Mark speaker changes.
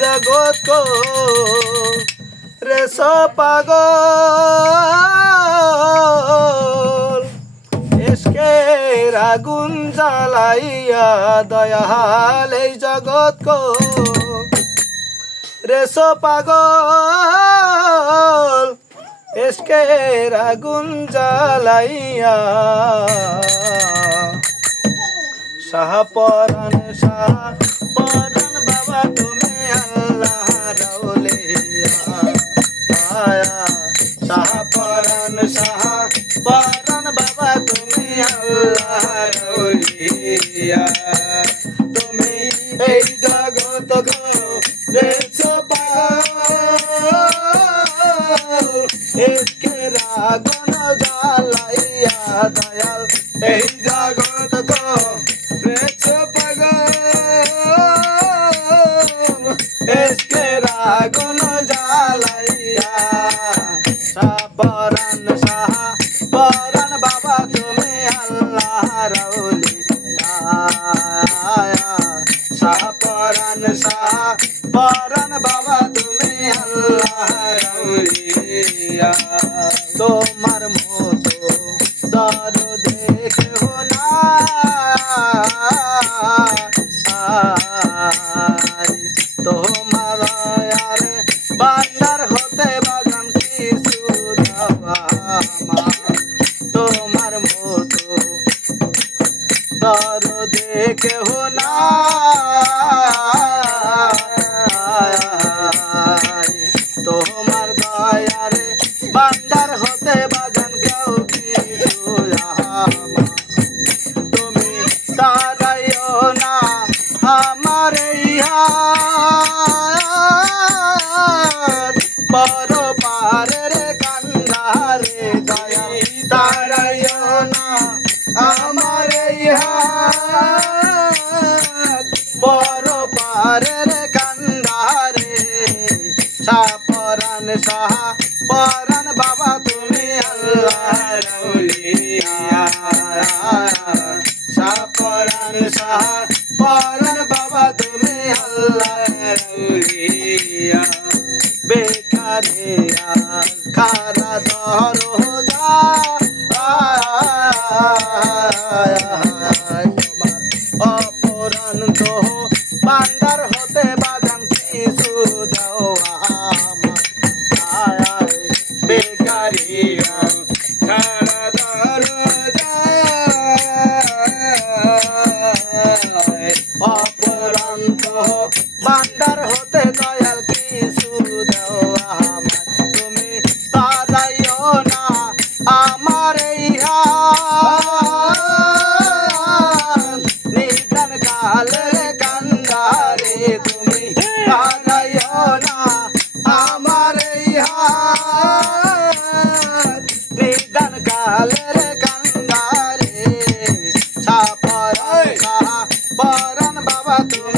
Speaker 1: জগৎ কো রে পাগল। এসকের আগুন জ্বালাইয়া দয়াল এই জগৎ কো রেসো পাগল। এসকের আগুন জ্বালাইয়া সাহা পরাণ সাহা আয়া সাহা পরাণ সাহা পরাণ বাবা তুমি রাউলিয়া তুমি এই জগত গো রেছো পাগল আল্লাহ রাউলিয়া সাপরান সাহা পরান বাবা তুমি আল্লাহ রাউলিয়া তোমার মতো দর দেখে না তোমার আরে বান্দার হতে বাজান কিছু তোমার মতো দেখে না তোমার দয়ারে বান্দার হতে বাজান কেউ কিছু সাপরান সাহা পরান বাবা, তুমি আল্লাহ সাপরান সাহা পরান বাবা, তুমি আল্লাহ বেকারে খারা ধরো যা। তোমার অপরান তো বান্দার হতে বাজান কিছু দাও বান্দার হতে দয়াল কিছু দাও আমায় তুমি তারাইও না আমার এই। নিদান কালে কান্দারে তুমি তারাইও না আমার এই। নিদান কালের কান্দারে ছাপরান সাহা পরান বাবা তুমি